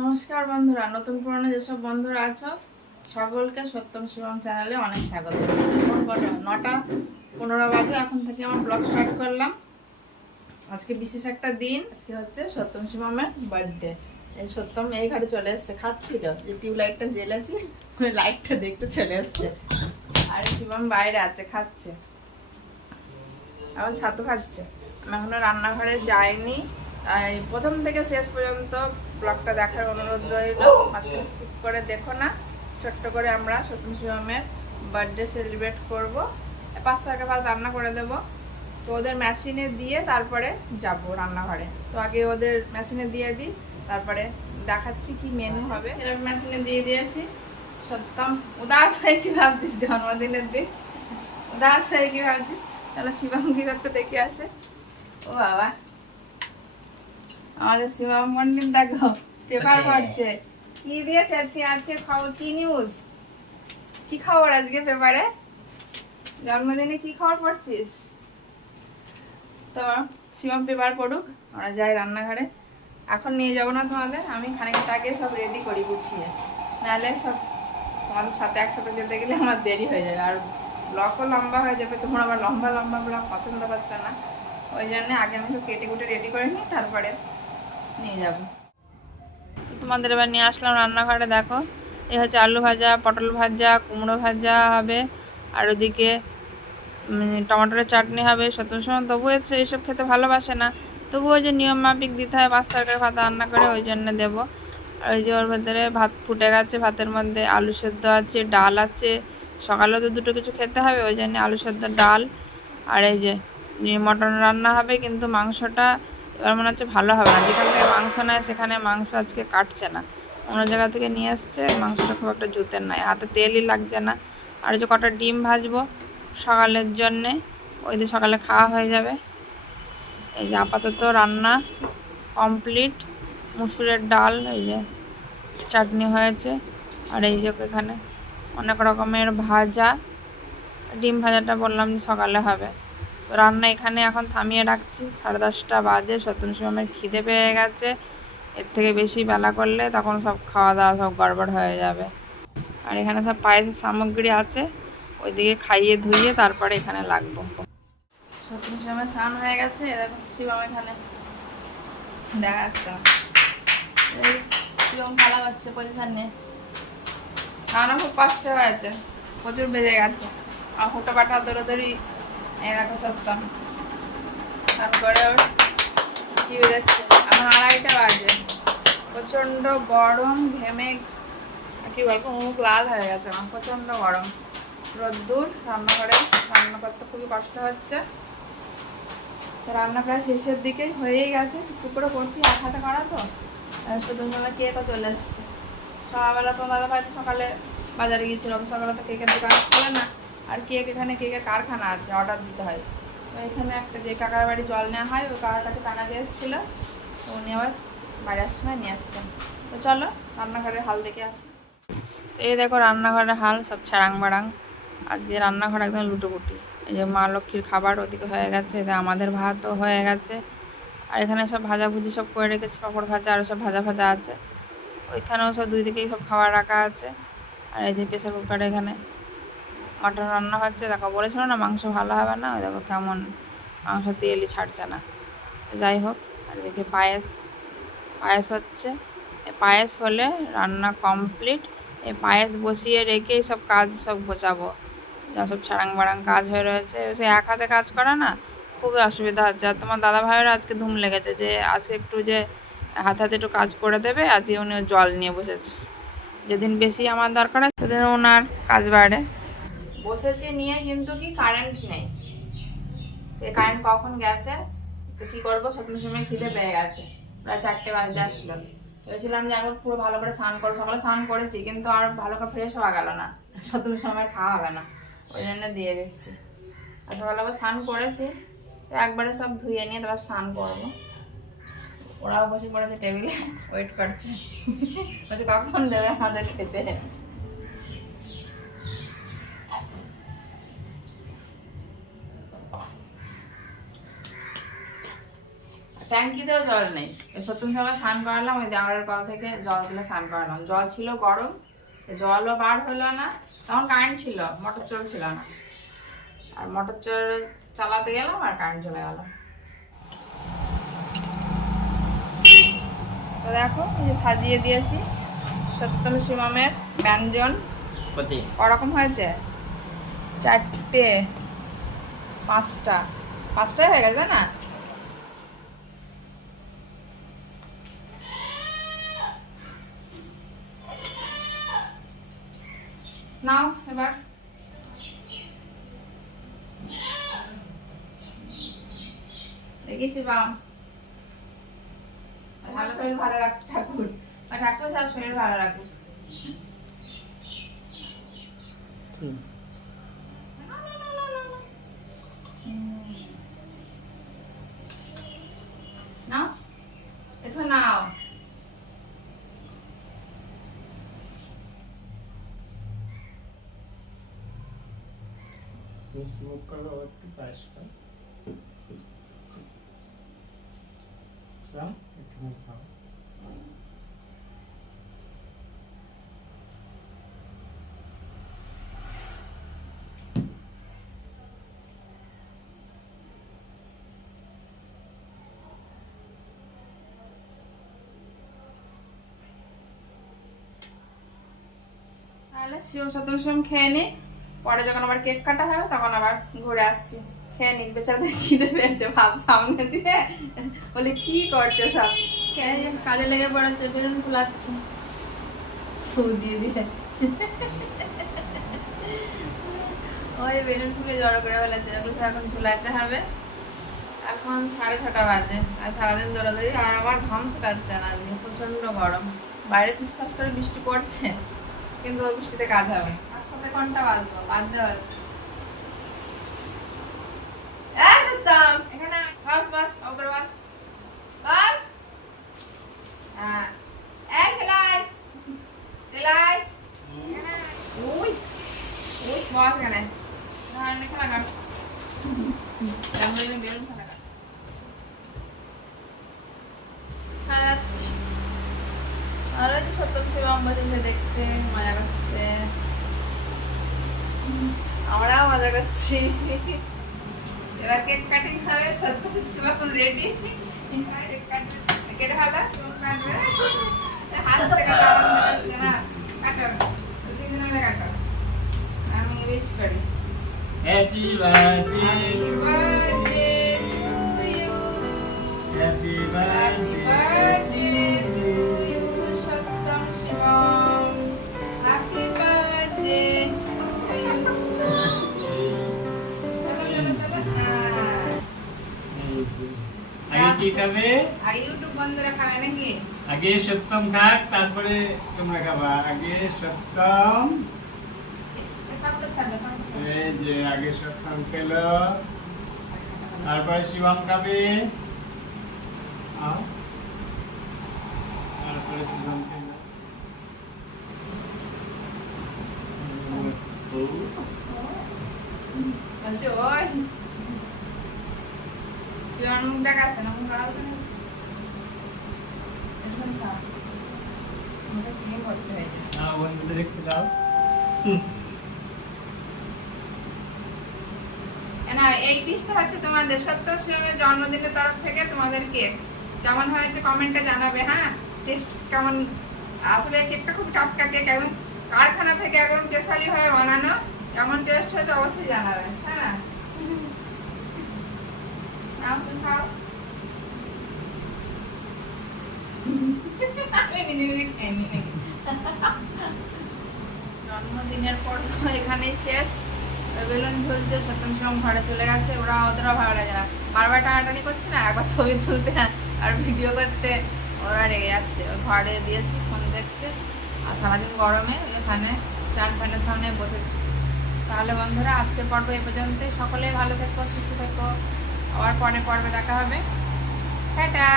নমস্কার বন্ধুরা, নতুন পুরনো যেসব বন্ধুরা আছো সকলকে সত্যম শিবম চ্যানেলে অনেক স্বাগত। এখন কটা 9:15 বাজে। এখন থেকে আমার ব্লগ স্টার্ট করলাম। আজকে বিশেষ একটা দিন। আজকে হচ্ছে সত্যম শিবমের বার্থডে। এই সত্যম এই ঘরে চলে এসছে, খাচ্ছিল যে টিউবলাইটটা জ্বেলেছি, ওই লাইটটা দেখতে চলে এসছে। আর শিবম বাইরে আছে, খাচ্ছে, এখন ছাতু খাচ্ছে। আমি এখনো রান্নাঘরে যাইনি, তাই প্রথম থেকে শেষ পর্যন্ত ব্লগটা দেখার অনুরোধ রইল। মাঝখানে স্কিপ করে দেখো না। ছোট্ট করে আমরা সত্যম শিবমের বার্থডে সেলিব্রেট করবো। 5 টাকা ভাত রান্না করে দেব। তো ওদের মেশিনে দিয়ে তারপরে যাব রান্নাঘরে। তো আগে ওদের মেশিনে দিয়ে দিই, তারপরে দেখাচ্ছি কি মেনু হবে। এরকম মেশিনে দিয়ে দিয়েছি। সত্যম উদাস হয়ে কি ভাবছিস জন্মদিনের দিন? উদাস হয়ে কি ভাবছিস? তাহলে শিবম কি করছে দেখে আসে। ও বাবা, আমাদের শিবম পন্ডিত দেখো পেপার পড়ছে। কি দিয়েছে আজকে? আজকে খবর কি? নিউজ কি খবর আজকে পেপারে? জন্মদিনে কি খবর পড়ছিস? তো শিবম পেপার পড়ুক, আমরা যাই রান্নাঘরে। এখন নিয়ে যাবো না তোমাদের, আমি খানিকটা আগে সব রেডি করি গুছিয়ে, নাহলে সব তোমাদের সাথে একসাথে যেতে গেলে আমার দেরি হয়ে যাবে, আর ব্লগও লম্বা হয়ে যাবে। তোমরা আবার লম্বা লম্বা ব্লগ পছন্দ করছো না, ওই জন্য আগে আমি সব কেটে কুটে রেডি করে নিই, তারপরে নিয়ে যাব। তোমাদের এবার নিয়ে আসলাম রান্নাঘরে। দেখো, এই হচ্ছে আলু ভাজা, পটল ভাজা, কুমড়ো ভাজা হবে, আর ওদিকে টমাটোরের চাটনি হবে। সত্যম সময় তবুও এইসব খেতে ভালোবাসে না, তবুও যে নিয়ম মাফিক দিতে হয় 5 তরকারি ভাত রান্না করে, ওই জন্য দেবো। আর ওই যে ওর ভেতরে ভাত ফুটে গেছে, ভাতের মধ্যে আলু সেদ্ধ আছে, ডাল আছে। সকালেও তো দুটো কিছু খেতে হবে, ওই জন্য আলু সেদ্ধ, ডাল। আর এই যে মটন রান্না হবে, কিন্তু মাংসটা এবার মনে হচ্ছে ভালো হবে না। যেখান থেকে মাংস নেয় সেখানে মাংস আজকে কাটছে না, অন্য জায়গা থেকে নিয়ে আসছে। মাংসটা খুব একটা জুতের নয়, হাতে তেলই লাগছে না। আর এই যে কটা ডিম ভাজবো সকালের জন্যে, ওই দিয়ে সকালে খাওয়া হয়ে যাবে। এই যে আপাতত রান্না কমপ্লিট। মুসুরের ডাল, এই যে চাটনি হয়েছে, আর এই যে এখানে অনেক রকমের ভাজা। ডিম ভাজাটা বললাম সকালে হবে। তো রান্না এখানে এখন থামিয়ে রাখছি। 10:30 বাজে। সত্যম শিবমের খিদে পেয়ে গেছে। এর থেকে বেশি বেলা করলে তখন সব খাওয়া দাওয়া সব গড়বড় হয়ে যাবে। আর এখানে সব পায়েসের সামগ্রী আছে, ওইদিকে খাইয়ে ধুইয়ে তারপরে এখানে লাগবো। সত্যম শিবমের স্নান হয়ে গেছে, এরকম শিবম এখানে দেখাচ্ছে। শিবম খেলা পাচ্ছে পজিশন নিয়ে। স্নানও খুব কষ্ট হয়েছে, প্রচুর বেজে গেছে। আর হুটো পাঠা দৌড়াদৌড়ি, এই দেখো সত্যম তারপরে ওর কি বেরোচ্ছে। আমার 2:30 বাজে, প্রচণ্ড গরম, ঘেমে কি বলবো, মুখ লাল হয়ে গেছে আমার, প্রচণ্ড গরম, রোদ্দুর। রান্নাঘরে রান্না করতে খুবই কষ্ট হচ্ছে। তো রান্না প্রায় শেষের দিকেই হয়েই গেছে, একটু করে করছি, এক হাতে করা তো। শুধু সময় কেকও চলে এসছে। সকালবেলা তো দাদা ভাই তো সকালে বাজারে গিয়েছিল, সকালে তো কেকের দোকান খোলে না। আর কেক এখানে কেকের কারখানা আছে, অর্ডার দিতে হয়। তো এখানে একটা যে কাকার বাড়ি জল নেওয়া হয়, ওই কাকাটাকে টাকা দিয়ে এসেছিলো, তো উনি আবার বাড়ি আসার সময় নিয়ে আসছেন। তো চলো রান্নাঘরের হাল দেখে আসি। এই দেখো রান্নাঘরের হাল, সব ছাড়াং বাড়াং। আজকে রান্নাঘর একদম লুটোপুটি। এই যে মা লক্ষ্মীর খাবার ওদিকে হয়ে গেছে, এতে আমাদের ভাতও হয়ে গেছে। আর এখানে সব ভাজাভুজি সব করে রেখেছি, পাঁপড় ভাজা আরও সব ভাজা ভাজা আছে। ওইখানেও সব দুই দিকেই সব খাবার রাখা আছে। আর এই যে প্রেসার কুকারে এখানে মাটন রান্না হচ্ছে। দেখো বলেছিল না মাংস ভালো হবে না, ওই দেখো কেমন মাংস তেলই ছাড়ছে না। যাই হোক, আর এদিকে পায়েস পায়েস হচ্ছে। পায়েস হলে রান্না কমপ্লিট। এই পায়েস বসিয়ে রেখেই সব কাজ সব গোছাবো, যা সব ছাড়াং বাড়াং কাজ হয়ে রয়েছে। সে এক হাতে কাজ করা না, খুবই অসুবিধা হচ্ছে। আর তোমার দাদা ভাইয়েরও আজকে ধুম লেগেছে যে আজকে একটু যে হাতে হাতে একটু কাজ করে দেবে। আজকে উনি জল নিয়ে বসেছে, যেদিন বেশি আমার দরকার হয় সেদিন ওনার কাজ বাড়ে। বসেছে নিয়ে, কিন্তু কি কারেন্ট নেই। সে কারেন্ট কখন গেছে, তো কী করবো। সত্যম সময় খিদে পেয়ে গেছে, প্রায় 4টে বাজতে আসলো। ভেবেছিলাম যে এখন পুরো ভালো করে স্নান করো, সকালে স্নান করেছি কিন্তু আর ভালো করে ফ্রেশ হওয়া গেল না, সত্যম সময় খাওয়া হবে না, ওই জন্য দিয়ে দিচ্ছি। আর সকালে আবার স্নান করেছি, একবারে সব ধুয়ে নিয়ে তারপর স্নান করবো। ওরাও বসে পড়েছে টেবিলে, ওয়েট করছে, বলছে কখন দেবে আমাদের খেতে। ট্যাঙ্কিতেও জল নেই। ওই সত্যম সময় স্নান করালাম, ওই দেওয়ারের কল থেকে জল দিলে স্নান করালাম। জল ছিল গরম, জলও বার হলো না। তখন কারেন্ট ছিল, মোটর চলছিল না। আর মোটর চালাতে গেলাম আর কারেন্ট চলে গেল। তো দেখো এই যে সাজিয়ে দিয়েছি সত্যম শিবমের ব্যঞ্জন। ওরকম হয়েছে 4টে 5টাই হয়ে গেছে না? নাও এবার দেখি শিবম শরীর ভালো রাখতে ঠাকুর, ঠাকুর সব শরীর ভালো রাখুক। নাও একটু নাও। মিষ্টি মুখ করো, একটু পায়েস খাও। একটু মুখ খাও। তাহলে শিবম সত্যম শিবম খেয়ে নি, পরে যখন আবার কেক কাটা হবে তখন আবার ঘুরে আসছি। খেয়ে নি, বেচারাদের খিদে পেয়েছে, ভাত সামনে দিয়ে বলে কি করছে সব। খেয়ে কাজে লেগে পড়েছে, বেলুন ফুলাচ্ছে দিয়ে দিয়ে। ওই বেলুন ফুলে জড়ো করে ফেলেছে, ওগুলো এখন ঝুলাইতে হবে। এখন 6:30 বাজে, আর সারাদিন দৌড়াদৌড়ি। আর আমার ঘাম শুকাচ্ছে না, আজকে প্রচন্ড গরম। বাইরে ফিসফাস করে বৃষ্টি পড়ছে, কিন্তু ওই বৃষ্টিতে কাজ হবে। আর সাথে ঘন্টা বাজবো, বাজতে বাজছে। সত্যম এখানে বাস বাস, ওপরে বাস বাস। হ্যাঁ সেলাই সেলাই ওই ওই বাস এখানে খেলা কাট বেলুন খেলা কাট সাজাচ্ছি। আর ওই যে সত্যম শিবম বসেছে দেখতে, মজা করছে, আমরাও মজা করছি। এবার কেক কাটিং হবে, সত্যম শিবম রেডি। কেটে ফেলা কাটবে, হাসছে কাটা হচ্ছে না, কাটো 2-3 মিনিট কাটো। আমি উইশ করি happy birthday happy birthday to you, happy happy birthday to you Satyam Shivam, happy birthday to you. আগে কি খাবে? আগে ইউটিউব বন্ধুরা খাবে নাকি? আগে সত্যম খাক, তারপরে তোমরা খাবা। আগে সত্যম, এই যে আগে সত্যম খেলো, তারপরে শিবম খাবে, তারপরে শিবম খেলো। বলছে ওই শিবম মুখ দেখাচ্ছে না, মুখ আড়াল করে আছে। এখন খা, মুখে ক্রিম ভর্তি হয়ে গেছে। বন্ধুদের একটু দাও। না এই পিসটা হচ্ছে তোমাদের সত্যম শিবমের জন্মদিনের তরফ থেকে তোমাদের কেক। কেমন হয়েছে কমেন্টে জানাবে। হ্যাঁ টেস্ট কেমন, আসলে এই কেকটা খুব টাটকা কেক, একদম কারখানা থেকে একদম স্পেশালি হয়ে বানানো। কেমন টেস্ট হয়েছে অবশ্যই জানাবে। হ্যাঁ না নাও তুমি খাও। আমি নিজে নিজে খেয়ে নি নাকি। জন্মদিনের পর এখানেই শেষ। বেলুন ঝুলছে, সত্যম শিবম ঘরে চলে গেছে। ওদেরও ভালো লাগে না, বারবার টানাটানি করছে না, একবার ছবি তুলতে আর ভিডিও করতে ওরা রেগে যাচ্ছে। ঘরে দিয়েছি, ফোন দেখছে, আর সারাদিন গরমে ওই ফ্যানে ফ্যানের সামনে বসেছি। তাহলে বন্ধুরা আজকের পর্ব এই পর্যন্তই। সকলেই ভালো থেকো, সুস্থ থেকো, আবার পরে পর্বে দেখা হবে। টাটা।